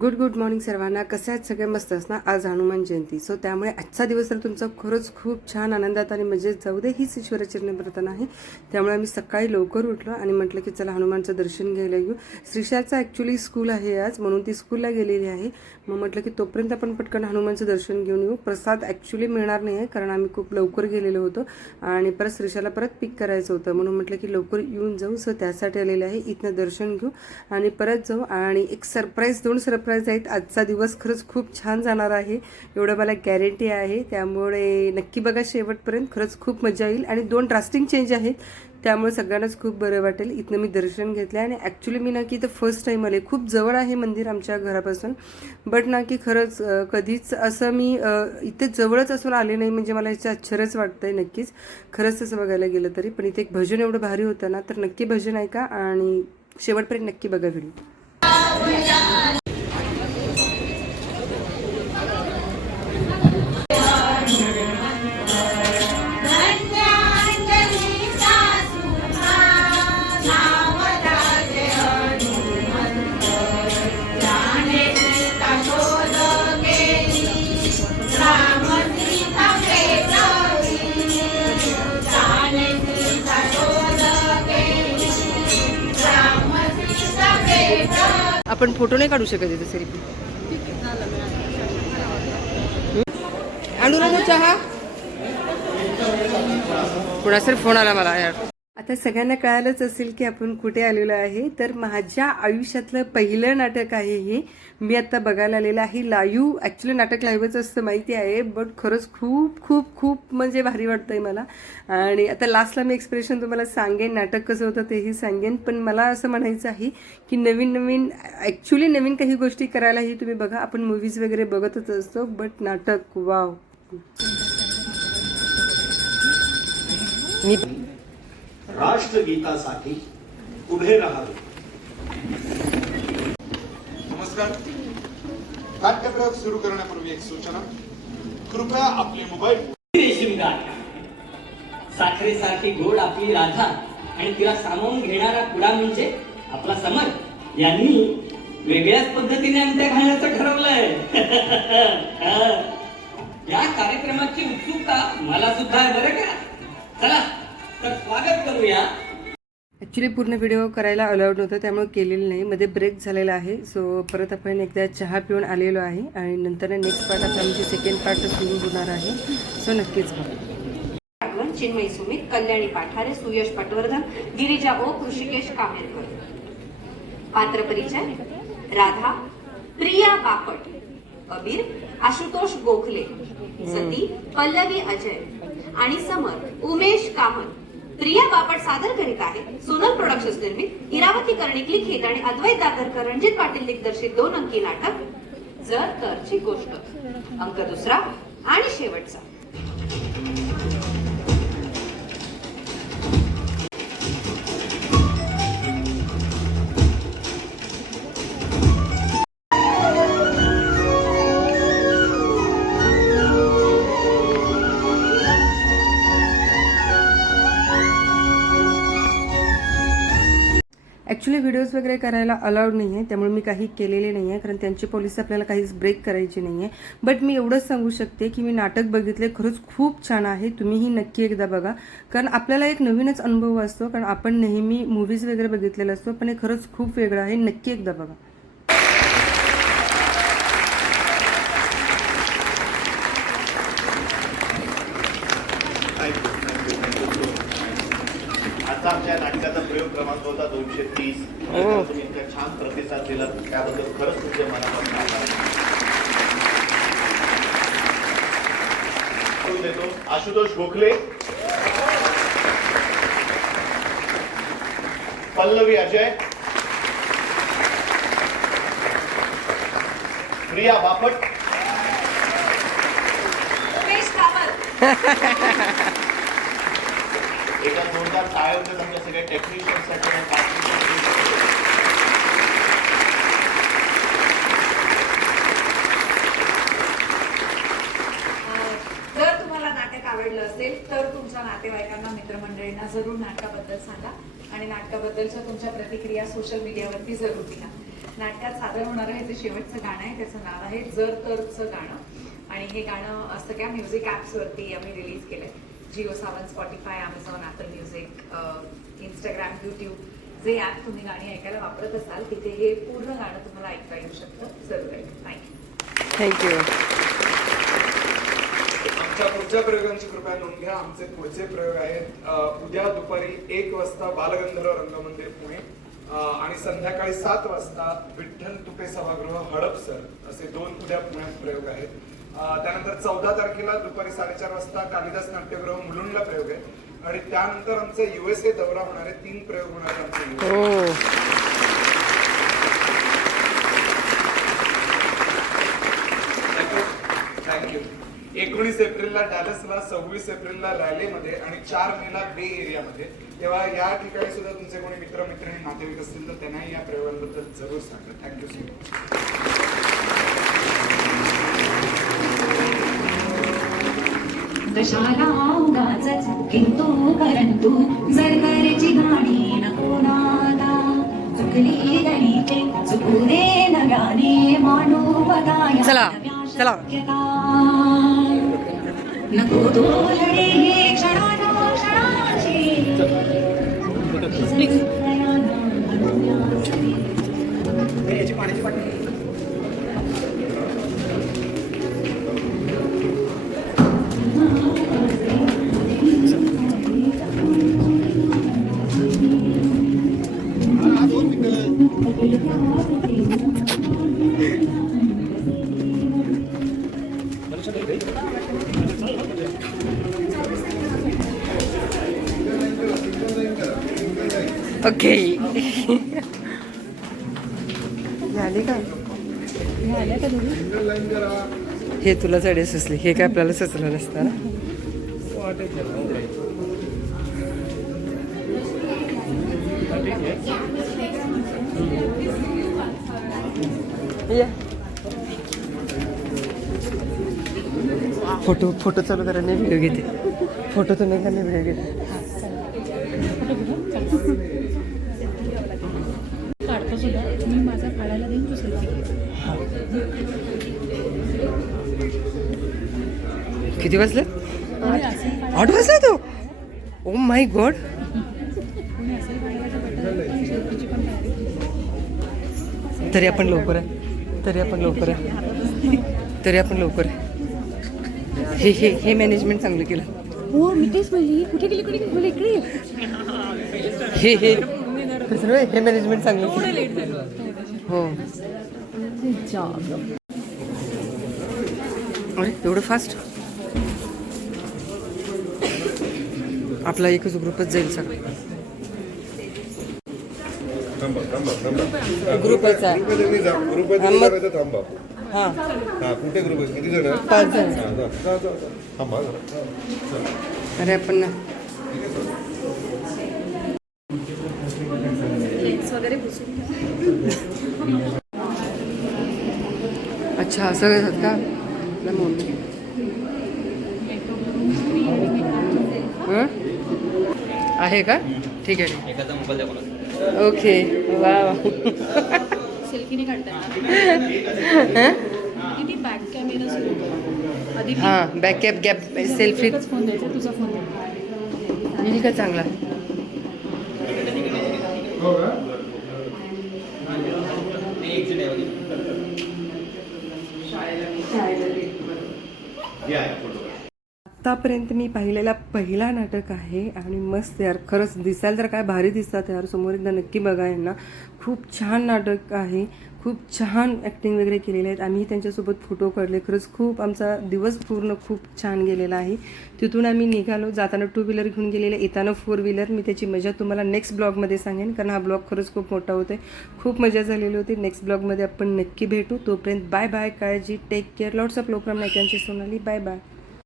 Good good morning सर्वांना. कसे आहेत? सगळे मस्त असणार आज हनुमान जयंती. सो त्यामुळे आजचा दिवस तर तुमचा खरंच खूप छान आनंदात आणि मजेत जाऊ दे. हीच ईश्वराची प्रार्थना आहे. त्यामुळे आम्ही सकाळी लवकर उठलो आणि म्हटलं की चला हनुमानचं दर्शन घ्यायला येऊ. श्रीशाचं ॲक्च्युली स्कूल आहे आज म्हणून ती स्कूलला गेलेली आहे. मग म्हटलं की तोपर्यंत आपण पटकन हनुमानचं दर्शन घेऊन येऊ. प्रसाद ॲक्च्युली मिळणार नाही आहे कारण आम्ही खूप लवकर गेलेलो होतो. आणि परत श्रीशाला परत पिक करायचं होतं. म्हणून म्हटलं की लवकर येऊन जाऊ. सो त्यासाठी आलेले आहे. इथनं दर्शन घेऊ. आणि परत जाऊ. आणि एक सरप्राईज दोन सरप्राईज आहेत. आजचा दिवस खरंच खूप छान जाणार आहे. एवढं मला गॅरंटी आहे. त्यामुळे नक्की बघा शेवटपर्यंत. खरंच खूप मजा येईल. आणि दोन ड्रास्टिंग चेंज आहेत. त्यामुळे सगळ्यांनाच खूप बरं वाटेल. इथनं मी दर्शन घेतलं आणि ॲक्च्युली मी ना की इथं फर्स्ट टाईम आले. खूप जवळ आहे मंदिर आमच्या घरापासून. बट ना की खरंच कधीच असं मी इथे जवळच असून आले नाही म्हणजे मला याचं आश्चर्यच वाटतंय नक्कीच. खरंच तसं बघायला गेलं तरी. पण इथे एक भजन एवढं भारी होतं ना तर नक्की भजन ऐका. आणि शेवटपर्यंत नक्की बघा व्हिडिओ फोटो नाही काढू शकत इथे सेल्फी आणू ना तो चहा? कुणाचा फोन आला मला यार. आता सगळ्यांना कळालंच असेल की आपण कुठे आलेलो आहे. तर माझ्या आयुष्यातलं पहिलं नाटक आहे हे. मी आता बघायला आलेलं आहे. लाईव्ह ॲक्च्युली नाटक लाईव्हच असतं माहिती आहे बट खरंच खूप खूप खूप म्हणजे भारी वाटतं आहे मला. आणि आता लास्टला मी एक्सप्रेशन तुम्हाला सांगेन नाटक कसं होतं तेही सांगेन. पण मला असं म्हणायचं आहे की नवीन नवीन ॲक्च्युली नवीन काही गोष्टी करायलाही तुम्ही बघा. आपण मूवीज वगैरे बघतच असतो बट नाटक वाव मी राष्ट्रगीतासाठी उभे राहावे. नमस्कार. नाट्यप्रयोग सुरू करण्यापूर्वी एक सूचना. कृपया आपले मोबाईल रेशीम गाठ. साखरेसारखी गोड आपली राधा आणि तिला सामावून घेणारा कुडा म्हणजे आपला समर. यांनी वेगळ्याच पद्धतीने अंत्य घालण्याचं ठरवलंय. हा. या कार्यक्रमाची उत्सुकता मला सुद्धा आहे बरं का? चला तर स्वागत करूया ॲक्च्युली पूर्ण व्हिडिओ करायला अलाउड नव्हतं त्यामुळे केलेलं नाही. मध्ये ब्रेक झालेला आहे. सो परत आपण एकदा चहा पिऊन आलेलो आहे आणि नंतर नेक्स्ट पार्ट आता आमची सेकंड पार्ट सुरू होणार आहे. सो नक्कीच बघा. चिन्मयी सुमित कल्याणी पाठारे सुयश पटवर्धन गिरिजा ओक ऋषिकेश कामेरकर. पात्र परिचय राधा प्रिया बापट अबीर आशुतोष गोखले सती पल्लवी अजय आणि समर उमेश कामत. प्रिया बापट सादर करीत आहे. सोनल प्रोडक्शन्स निर्मित. इरावती कर्णिक लिखित आणि अद्वैत दादरकर रणजित पाटील दिग्दर्शित दोन अंकी नाटक. जर तरची गोष्ट. अंक दुसरा आणि शेवटचा. ॲक्च्युली व्हिडिओज वगैरे करायला अलाउड नाही आहे त्यामुळे मी काही केलेले नाही आहे कारण त्यांची पॉलिसी आपल्याला काहीच ब्रेक करायची नाही आहे बट मी एवढंच सांगू शकते की मी नाटक बघितले खरंच खूप छान आहे तुम्हीही नक्की एकदा बघा. कारण आपल्याला एक नवीनच अनुभव असतो कारण आपण नेहमी मूवीज वगैरे बघितलेला असतो पण हे खरंच खूप वेगळं आहे नक्की एकदा बघा आता आमच्या नाटकाचा प्रयोग क्रमांक होता दोनशे तीस. हो. तुम्ही इतका छान प्रतिसाद दिला त्याबद्दल खरंच तुमचे मनापासून आभार. देतो. आशुतोष गोखले. पल्लवी अजय. प्रिया बापट. एका जोरदार टाळ्या होत्या आमच्या सगळ्या टेक्निशियनसाठी जर तुम्हाला नाटक आवडलं असेल तर तुमच्या नातेवाईकांना मित्रमंडळींना जरूर नाटकाबद्दल सांगा आणि नाटकाबद्दलच्या तुमच्या प्रतिक्रिया सोशल मीडियावरती जरूर दिला नाटकात सादर होणारं हे जे शेवटचं गाणं आहे त्याचं नाव आहे जर तरचं गाणं. आणि हे गाणं सगळ्या म्युझिक ॲप्सवरती आम्ही रिलीज केलंय. Jio Saavn Spotify Amazon Apple music Instagram YouTube जे ॲप तुम्ही गाणी ऐकायला वापरत असाल तिथे हे पूर्ण गाणं तुम्हाला ऐकता येऊ शकतं. जरूर ऐका थँक्यू थँक्यू आमच्या पुढच्या प्रयोगांची कृपया नोंद घ्या. आमचे पुढचे प्रयोग आहेत उद्या दुपारी एक वाजता बालगंधर्व रंगमंदिर पुणे आणि संध्याकाळी सात वाजता विठ्ठल तुपे सभागृह हडपसर असे दोन उद्या पुण्यात प्रयोग आहेत. त्यानंतर चौदा तारखेला दुपारी साडेचार वाजता कालिदास नाट्यगृह मुलुंडला प्रयोग आहे. आणि त्यानंतर आमचा युएसए दौरा होणारे तीन प्रयोग होणार आहेत आमचे हो. थँक्यू एकोणीस एप्रिलला डॅलसला सव्वीस एप्रिलला रॅलीमध्ये आणि चार मेला बे एरियामध्ये. तेव्हा या ठिकाणी सुद्धा तुमचे कोणी मित्र मैत्रिणी नातेवाईक असतील तर त्यांनाही या प्रयोगांबद्दल जरूर सांगा. थँक्यू सो मच दशाला उगाचच किंतु परंतु जर करची गाणी नको नादा. चुकली गणिते चुकू दे नव्याने मांडू बघाया चला, चला. नको तो लढे हे क्षणानो क्षणाची. ओके झाली का हे तुला चढे सुचले. हे काय आपल्याला सुचलं नसतं? ना या. फोटो फोटो चालू करा नाही व्हिडिओ घेते. फोटो तर नाही का नाही व्हिडिओ घेते. मी माझा काढायला देईन तू सेल्फी किती वाजले? आठ वाजले तो? ओ माय गॉड तरी आपण लवकर आहे. तरी आपण लवकर आहे. तरी आपण लवकर आहे. हे हे हे मॅनेजमेंट चांगलं केलं. हो मी तेच म्हणली. कुठे गेली कुठे गेली? इकडे. हे हे. हे मॅनेजमेंट चांगलं हो. अरे एवढं फास्ट आपला एकच ग्रुपच जाईल सगळं. ग्रुपच. आहे ग्रुपमध्ये जा ग्रुपमध्ये हा, मग- करायचं थांबा हां. हा कुठे ग्रुप आहे? किती जण आहेत? पाच जण. हा, जा, जा, जा, जा. थांबा जरा. अरे आपण ना अच्छा असं करतात का मम्मी. हं? आहे का? ठीक आहे. ओके वा हं? किती बॅक कॅमेरा सुरू हां बॅक कॅप गॅप सेल्फी एकच फोन द्यायचा तुझा फोन द्यायचा येईल का? चांगला एक जण आहे या या, फोटो काढा. आतापर्यंत मी पाहिलेला पहिला नाटक आहे आणि मस्त यार खरंच दिसायला तर काय भारी दिसतात यार. समोर एकदा नक्की बघा यांना. खूप छान नाटक आहे. खूप छान ॲक्टिंग वगैरे केलेले आहेत. आम्ही त्यांच्यासोबत फोटो काढले. खरंच खूप आमचा दिवस पूर्ण खूप छान गेलेला आहे. तिथून आम्ही निघालो. जाताना टू व्हीलर घेऊन गेलेले. येताना फोर व्हीलर मी त्याची मजा तुम्हाला नेक्स्ट ब्लॉगमध्ये सांगेन. कारण हा ब्लॉग खरंच खूप मोठा होते खूप मजा झालेली होती. नेक्स्ट ब्लॉगमध्ये आपण नक्की भेटू. तोपर्यंत बाय बाय काळजी. Take care lots of program नाही सोनाली. Bye bye